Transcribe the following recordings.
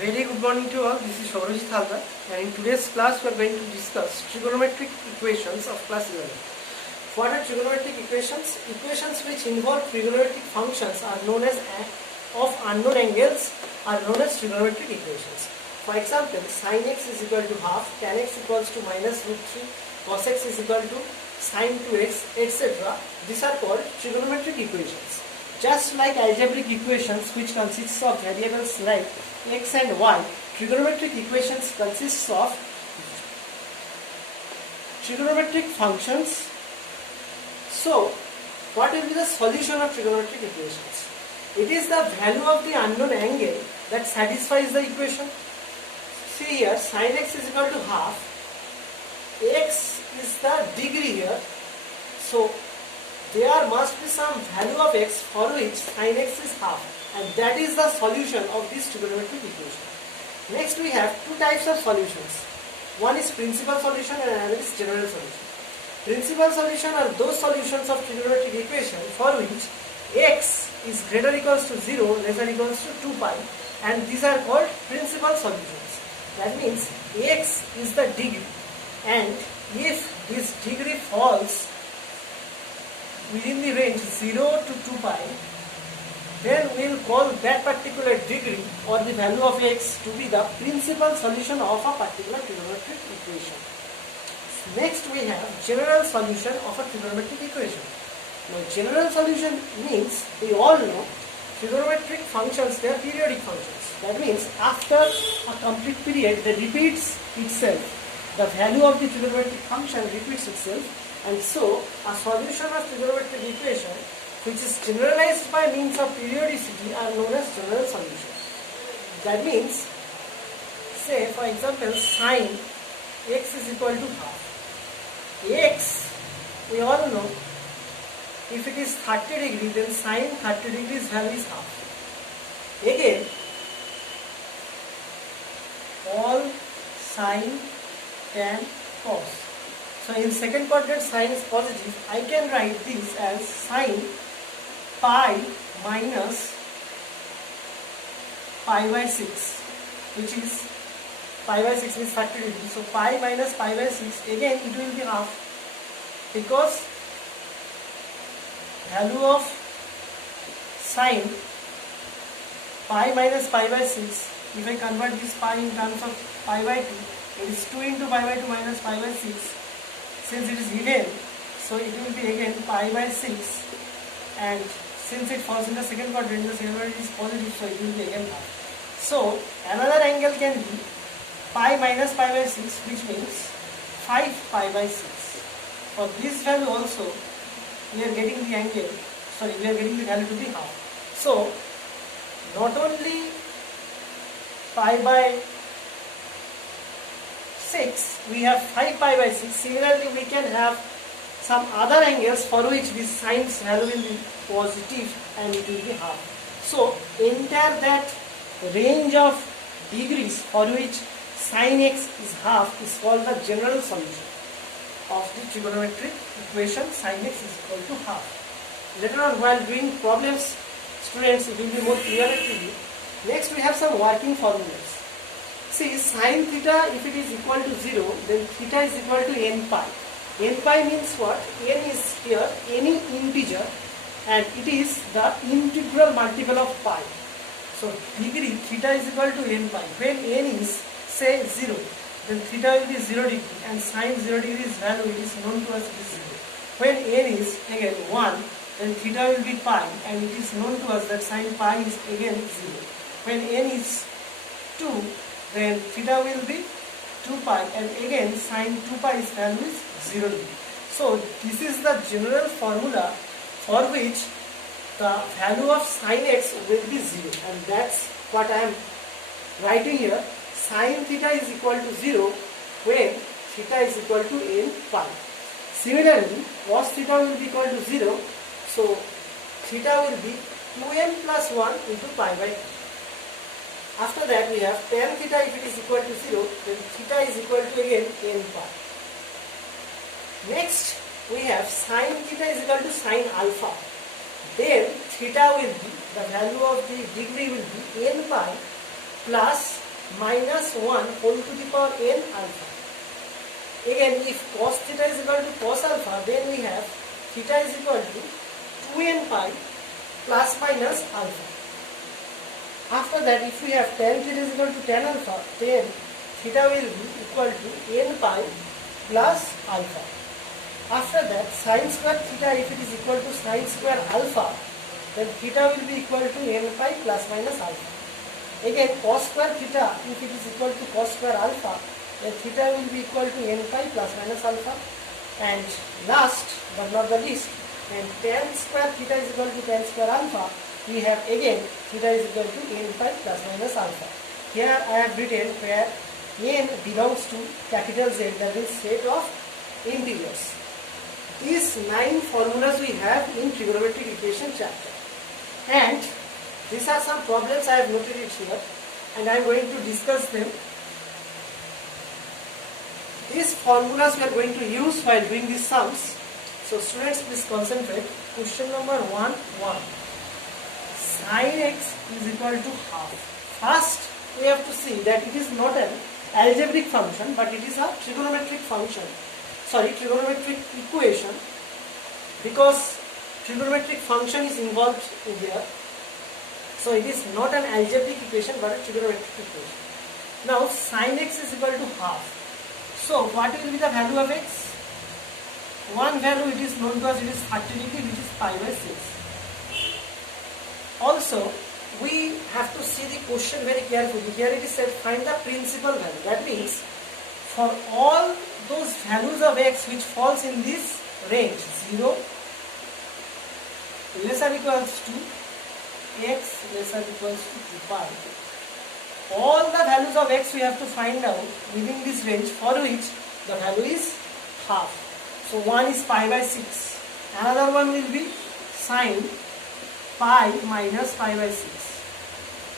Very good morning to all. This is Saurajit Haldar, and in today's class we are going to discuss trigonometric equations of class 11. What are trigonometric equations? Equations which involve trigonometric functions are known as of unknown angles are known as trigonometric equations. For example, sin x is equal to half, tan x equals to minus root 3, cos x is equal to sin 2x, etc. These are called trigonometric equations. Just like algebraic equations which consists of variables like x and y, trigonometric equations consists of trigonometric functions. So, what will be the solution of trigonometric equations? It is the value of the unknown angle that satisfies the equation. See here, sin x is equal to half, x is the degree here, so there must be some value of x for which sin x is half, and that is the solution of this trigonometric equation. Next we have two types of solutions. One is principal solution and another is general solution. Principal solution are those solutions of trigonometric equation for which x is greater or equals to 0, less or equals to 2 pi, and these are called principal solutions. That means x is the degree, and if this degree falls within the range 0 to 2 pi, then we will call that particular degree or the value of x to be the principal solution of a particular trigonometric equation. Next we have general solution of a trigonometric equation. Now general solution means we all know trigonometric functions, they are periodic functions. That means after a complete period they repeats itself. The value of the trigonometric function repeats itself, and so a solution of trigonometric equation which is generalized by means of periodicity are known as general solutions. That means, say for example, sin x is equal to half. X, we all know, if it is 30 degree, then sin 30 degrees value is half. Again, all sin, tan, cos. So in second quadrant sin is positive. I can write this as sin pi minus pi by 6, which is pi by 6 means 30 degrees. So pi minus pi by 6, again it will be half, because value of sin pi minus pi by 6, if I convert this pi in terms of pi by 2, it is 2 into pi by 2 minus pi by 6. Since it is even, so it will be again pi by 6, and since it falls in the second quadrant, the second quadrant is positive, so it will be again half. So another angle can be pi minus pi by 6, which means 5 pi by 6. For this value also, we are getting the angle, we are getting the value to be half. So not only pi by 6, we have 5 pi by 6. Similarly, we can have some other angles for which this sine's value will be positive and it will be half. So entire that range of degrees for which sin x is half is called the general solution of the trigonometric equation sin x is equal to half. Later on, while doing problems, students, it will be more clear to you. Next we have some working formulas. See, sin theta, if it is equal to 0, then theta is equal to n pi. N pi means what? N is here any integer, and it is the integral multiple of pi. So degree theta is equal to n pi. When n is say 0, then theta will be 0 degree, and sin 0 degree's value it is known to us as 0. When n is again 1, then theta will be pi, and it is known to us that sin pi is again 0. When n is 2, then theta will be 2 pi, and again sin 2 pi's value is 0 degree. So this is the general formula for which the value of sin x will be 0, and that's what I am writing here. Sin theta is equal to 0 when theta is equal to n pi. Similarly, cos theta will be equal to 0, so theta will be 2n plus 1 into pi by 2. After that we have tan theta, if it is equal to 0, then theta is equal to again n pi. Next we have sin theta is equal to sin alpha. Then theta will be, the value of the degree will be n pi plus minus 1 whole to the power n alpha. Again, if cos theta is equal to cos alpha, then we have theta is equal to 2n pi plus minus alpha. After that, if we have tan theta is equal to tan alpha, then theta will be equal to n pi plus alpha. After that, sin square theta, if it is equal to sin square alpha, then theta will be equal to n pi plus minus alpha. Again, cos square theta, if it is equal to cos square alpha, then theta will be equal to n pi plus minus alpha. And last but not the least, when tan square theta is equal to tan square alpha, we have again theta is equal to n pi plus minus alpha. Here I have written where n belongs to capital Z, that is set of integers. These 9 formulas we have in trigonometric equation chapter, and these are some problems I have noted it here, and I am going to discuss them. These formulas we are going to use while doing these sums. So students, please concentrate. Question number 1. Sin x is equal to half. First, we have to see that it is not an algebraic function, but it is a trigonometric function. Trigonometric equation, because trigonometric function is involved in here. So it is not an algebraic equation, but a trigonometric equation. Now sin x is equal to half. So what will be the value of x? One value it is known to us, it is 30 degree, which is pi by 6. Also, we have to see the question very carefully. Here it is said find the principal value. That means for all those values of x which falls in this range 0 less or equals to x less or equals to 2 pi, all the values of x we have to find out within this range for which the value is half. So one is pi by 6, another one will be sin pi minus pi by 6.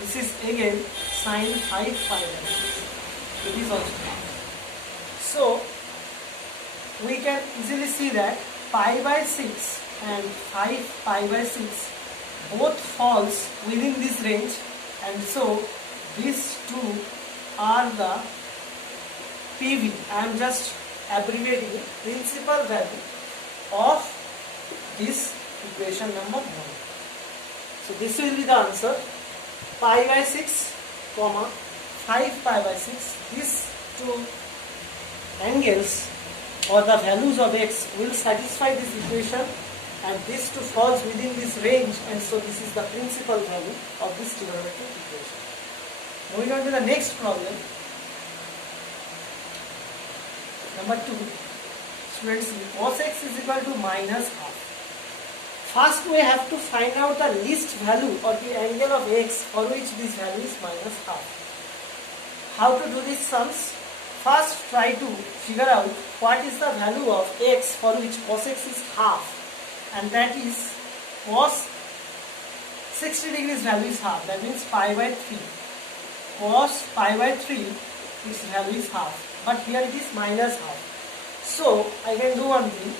This is again sin 5 pi by 6. It is also half. So we can easily see that pi by 6 and 5 pi by 6 both falls within this range, and so these two are the PV. I am just abbreviating it, principal value of this equation number 1. So this will be the answer. Pi by 6, 5 pi by 6. These two angles or the values of x will satisfy this equation, and these two falls within this range, and so this is the principal value of this trigonometric equation. Moving on to the next problem. Number 2. Students, cos x is equal to minus half. First we have to find out the least value or the angle of x for which this value is minus half. How to do these sums? First try to figure out what is the value of x for which cos x is half, and that is cos 60 degrees value is half, that means pi by 3. Cos pi by 3, its value is half, but here it is minus half. So I can do one thing,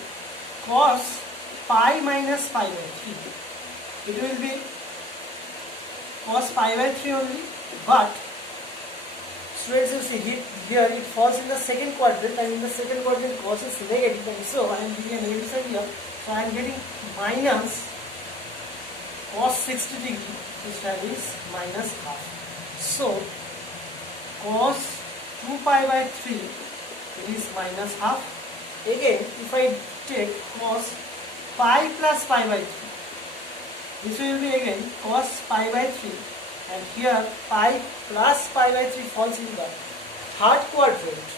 cos pi minus pi by 3. It will be cos pi by 3 only, but students, you see here it falls in the second quadrant, and in the second quadrant cos is negative, and so I am giving a negative sign here. So I am getting minus cos 60 degree, which value is minus half. So cos 2 pi by 3, it is minus half. Again, if I take cos pi plus pi by 3, this will be again cos pi by 3, and here pi plus pi by 3 falls in the third quadrant,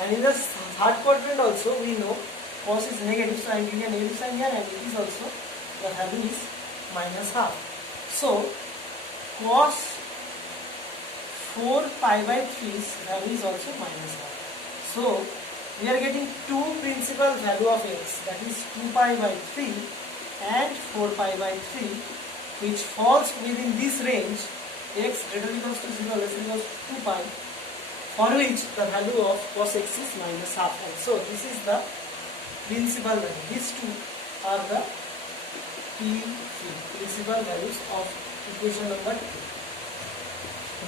and in the third quadrant also we know cos is negative, so I am giving a negative sign here, and it is also the value is minus half. So cos 4 pi by 3's value is also minus half. So we are getting two principal value of x, that is 2 pi by 3 and 4 pi by 3, which falls within this range x greater than equals to 0 less than equals to 2 pi, for which the value of cos x is minus half. And so this is the principal value. These two are the principal values of equation number 2.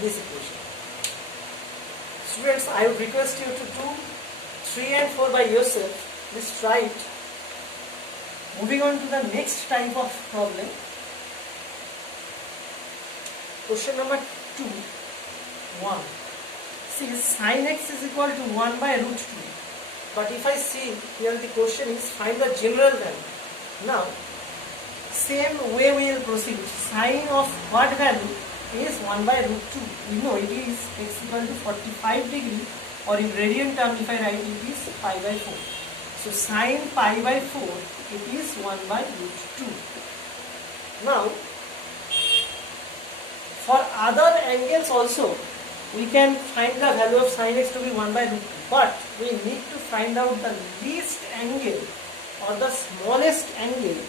this equation. Students, I would request you to do 3 and 4 by yourself. Please try it. Moving on to the next type of problem. Question number 2, 1. See, sin x is equal to 1 by root 2. But if I see here, the question is find the general value. Now, same way we will proceed. Sin of what value is 1 by root 2. We know it is x equal to 45 degree, or in radian term if I write it is pi by 4. So sin pi by 4, it is 1 by root 2. Now, for other angles also, we can find the value of sin x to be 1 by root 2. But we need to find out the least angle or the smallest angle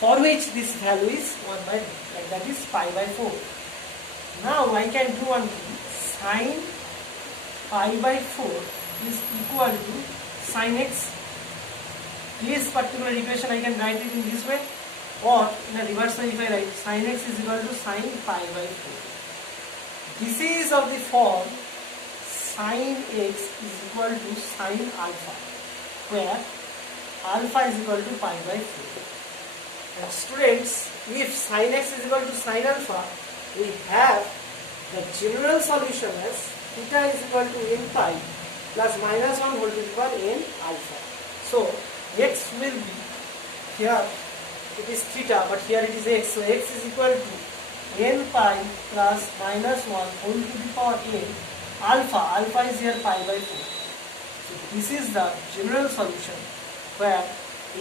for which this value is 1 by root 2. Like that is pi by 4. Now I can do one thing. Sin pi by 4 is equal to sin x. This particular equation I can write it in this way, or in a reverse way if I write sin x is equal to sin pi by 4. This is of the form sin x is equal to sin alpha, where alpha is equal to pi by 4. And students, if sin x is equal to sin alpha, we have the general solution as theta is equal to n pi plus minus 1 whole to the power n alpha. So x will be, here it is theta, but here it is x. So x is equal to n pi plus minus 1 whole to the power n alpha. Alpha is here pi by 4. So this is the general solution where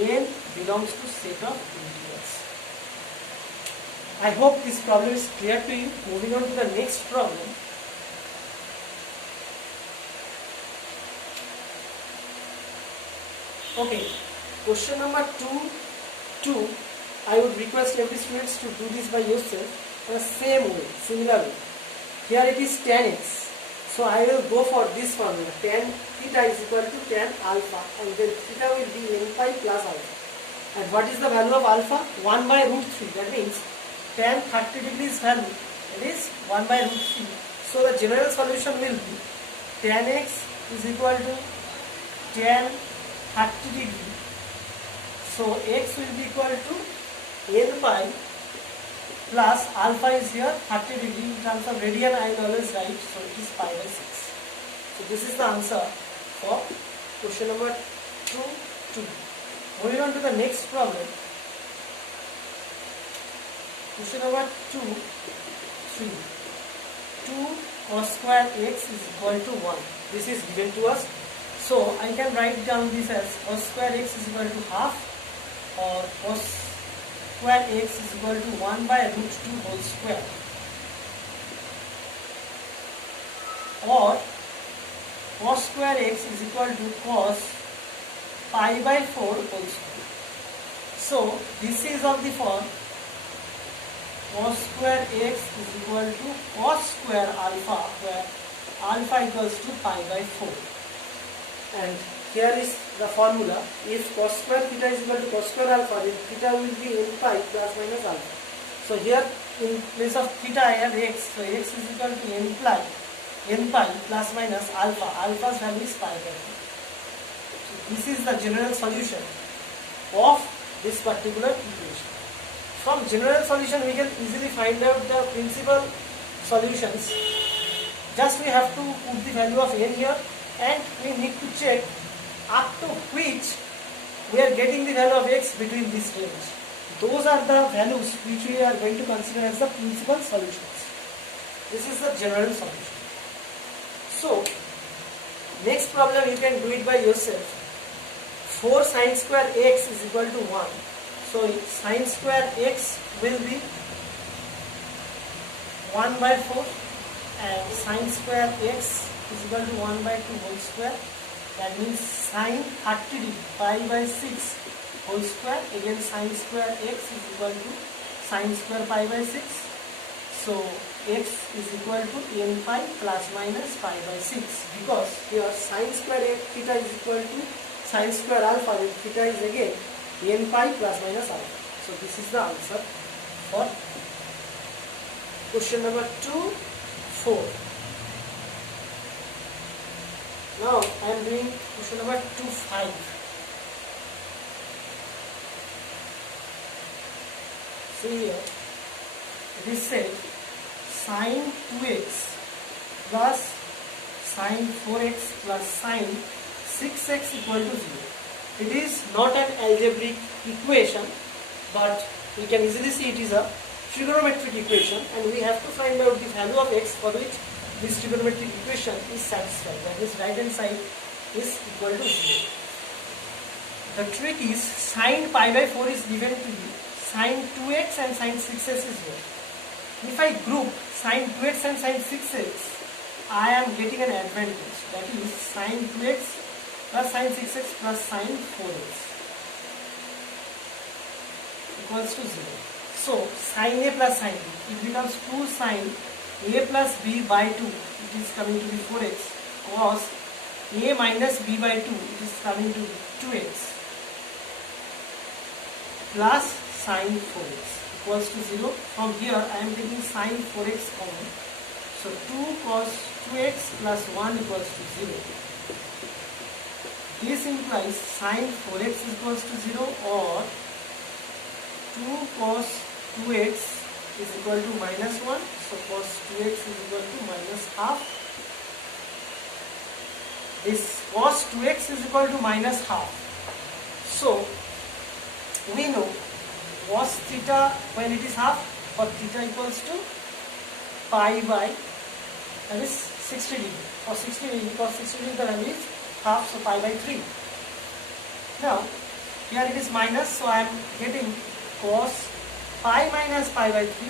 n belongs to set of integrals. I hope this problem is clear to you. Moving on to the next problem. Okay, question number 2. I would request every students to do this by yourself in the same way, similar way. Here it is tan x. So I will go for this formula. Tan theta is equal to tan alpha, and then theta will be n pi plus alpha. And what is the value of alpha? 1 by root 3. That means tan 30 degrees value, it is 1 by root 3. So the general solution will be tan x is equal to tan 30 degree. So x will be equal to n pi plus alpha is here 30 degree. In terms of radian I will always write, so it is pi by 6. So this is the answer for question number 2. Moving on to the next problem. Question number 2, 3. 2 cos square x is equal to 1. This is given to us. So I can write down this as cos square x is equal to half, or cos square x is equal to 1 by root 2 whole square, or cos square x is equal to cos pi by 4 whole square. So this is of the form cos square x is equal to cos square alpha, where alpha equals to pi by 4. And here is the formula. If cos square theta is equal to cos square alpha, then theta will be n pi plus minus alpha. So here in place of theta I have x. So x is equal to n pi plus minus alpha. Alpha's value is pi by 4. So this is the general solution of this particular equation. From general solution we can easily find out the principal solutions. Just we have to put the value of n here, and we need to check up to which we are getting the value of x between this range. Those are the values which we are going to consider as the principal solutions. This is the general solution. So next problem you can do it by yourself. 4 sin square x is equal to 1. So sin square x will be 1 by 4, and sin square x is equal to 1 by 2 whole square. That means sin 30 degree pi by 6 whole square. Again sin square x is equal to sin square pi by 6. So x is equal to n pi plus minus pi by 6, because here sin square theta is equal to sin square alpha, and theta is again n pi plus minus alpha. So this is the answer for question number 2, 4. Now I am doing question number 2.5. See here, it is said sine 2x plus sine 4x plus sine 6x equal to 0. It is not an algebraic equation, but we can easily see it is a trigonometric equation, and we have to find out the value of x for which this trigonometric equation is satisfied. That is, right hand side is equal to 0. The trick is sine pi by 4 is given to you, sine 2x and sine 6x is here. If I group sine 2x and sine 6x, I am getting an advantage. That is sine 2x plus sine 6x plus sine 4x equals to 0. So sine a plus sine b, it becomes 2 sine a plus b by 2, it is coming to be 4x, cos a minus b by 2, it is coming to be 2x, plus sine 4x equals to 0. From here I am taking sine 4x common. So 2 cos 2x plus 1 equals to 0. This implies sine 4x equals to 0, or 2 cos 2x is equal to minus 1. So cos 2x is equal to minus half. This cos 2x is equal to minus half. So we know cos theta when it is half, for theta equals to pi by, that is 60 degree. For 60 degree, cos 60 degree the value is half, so pi by 3. Now here it is minus, so I am getting cos pi minus pi by 3.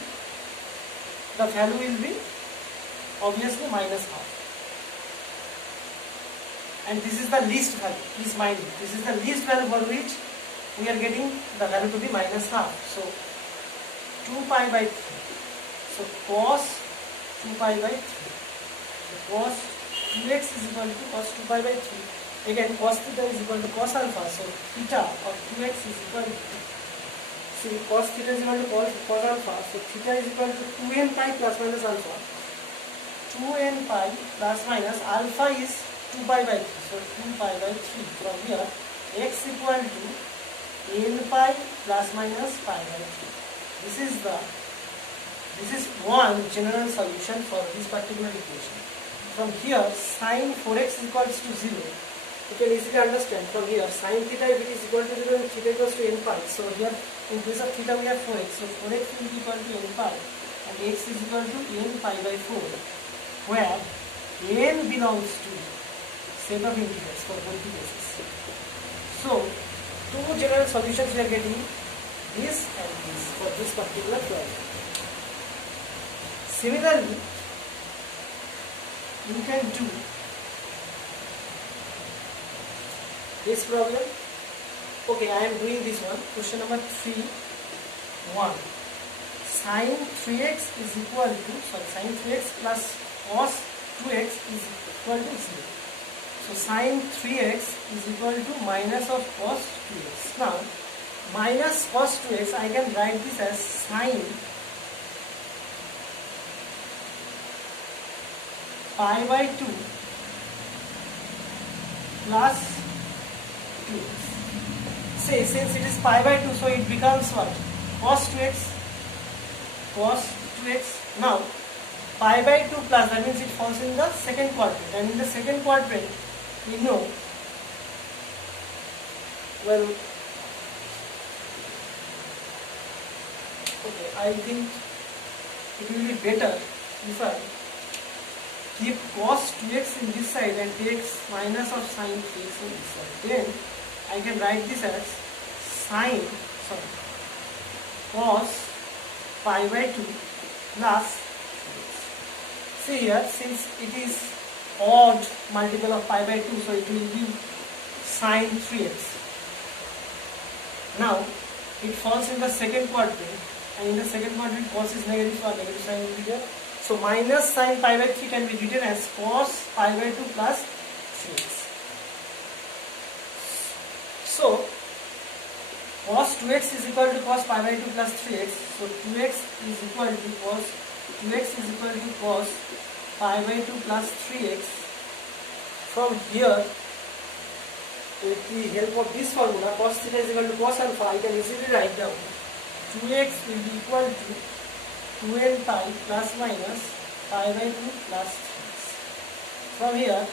The value will be obviously minus half. And this is the least value. Please mind it. This is the least value for which we are getting the value to be minus half. So 2 pi by 3. So cos 2 pi by 3. So cos 2x is equal to cos 2 pi by 3. Again, cos theta is equal to cos alpha. So theta of 2x is equal to, see, cos theta is equal to cos alpha. So theta is equal to 2n pi plus minus alpha. 2n pi plus minus alpha is 2 pi by 3. So 2 pi by 3. From here, x equal to n pi plus minus pi by 3. This is one general solution for this particular equation. From here, sine 4x equals to 0. You can easily understand from here, sine theta, if it is equal to 0 and theta equals to n pi. So here, in place of theta we have 4x. So 4x will be equal to n pi and x is equal to n pi by 4, where n belongs to set of integrals for both the cases. So two general solutions we are getting, this and this, for this particular problem. Similarly, you can do this problem. Okay, I am doing this one. Question number 3.1. Sine 3x is equal to, sine 3x plus cos 2x is equal to 0. So sine 3x is equal to minus of cos 2x. Now, minus cos 2x, I can write this as sine pi by 2 plus 2x. Say, since it is pi by 2, so it becomes what? Cos 2x. Cos 2x. Now, pi by 2 plus, that means it falls in the second quadrant. And in the second quadrant, we know, well, okay, I think it will be better if I keep cos 2x in this side and takes minus of sine 3x on this side. Then I can write this as cos pi by 2 plus, see here, since it is odd multiple of pi by 2, so it will be sine 3x. Now it falls in the second quadrant, and in the second quadrant cos is negative, so negative sign will be there. So minus sine pi by 3 can be written as cos pi by 2 plus 3x. So cos 2x is equal to cos pi by 2 plus 3x. So 2x is equal to cos 2x is equal to cos pi by 2 plus 3x. From here, with the help of this formula, cos theta is equal to cos alpha, I can easily write down 2x will be equal to 2n pi plus minus pi by 2 plus 3x. From here,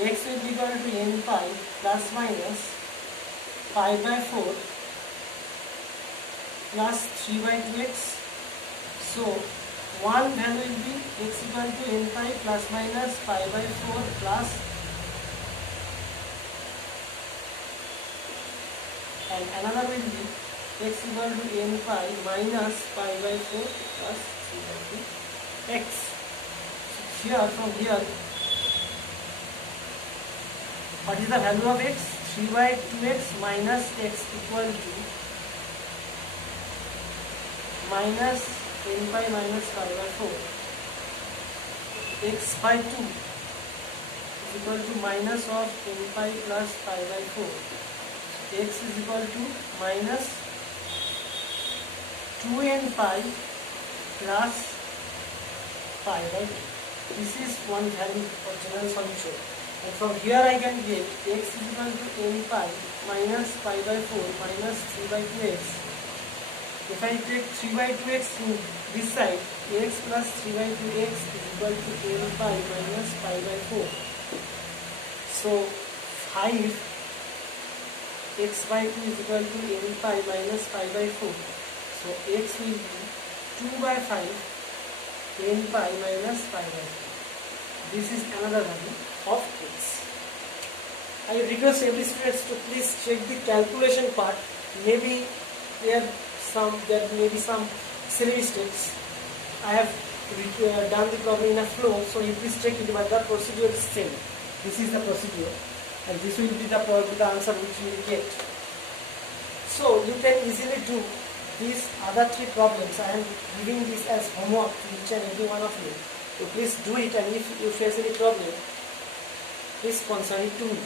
x will be equal to n pi plus minus pi by 4 plus 3 by 2x. So, one value will be x equal to n pi plus minus pi by 4 plus, and another will be x equal to n pi minus pi by 4 plus 3 by 2 x. So here, from here, what is the value of x? 3 by 2x minus x equal to minus n pi minus pi by 4. X by 2 is equal to minus of n pi plus pi by 4. X is equal to minus 2n pi plus pi by 2. This is one value for general solution. And from here I can get x is equal to n pi minus pi by 4 minus 3 by 2x. If I take 3 by 2x in this side, x plus 3 by 2x is equal to n pi minus pi by 4. So 5 x by 2 is equal to n pi minus pi by 4. So x will be 2 by 5 n pi minus pi by 4. This is another value of x. I request every students to please check the calculation part. Maybe there may be some silly mistakes. I have done the problem in a flow, so you please check it, but the procedure is same. This is the procedure, and this will be the answer which you will get. So you can easily do these other three problems. I am giving this as homework to each and every one of you. So please do it, and if you face any problem, please concern it to me.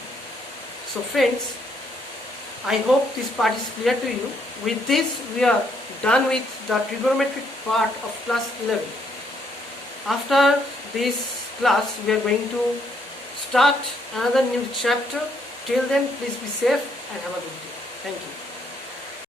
So friends, I hope this part is clear to you. With this, we are done with the trigonometric part of class 11. After this class, we are going to start another new chapter. Till then, please be safe and have a good day. Thank you.